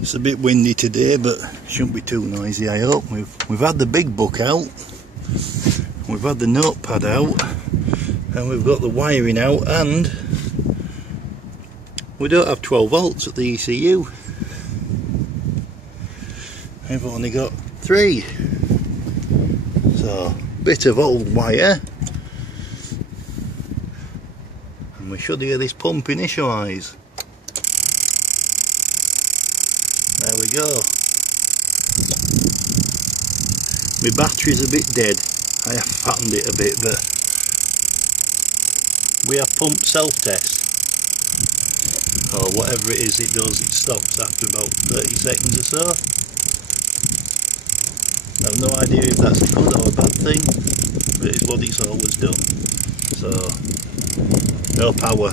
It's a bit windy today, but shouldn't be too noisy, I hope. We've had the big book out, we've had the notepad out, and we've got the wiring out, and we don't have 12 volts at the ECU. I've only got 3. So, bit of old wire. And we should hear this pump initialise. There we go. My battery's a bit dead. I have fattened it a bit, but we have pump self-test. Or whatever it is it does, it stops after about 30 seconds or so. I have no idea if that's a good or a bad thing, but it's what it's always done. So, no power.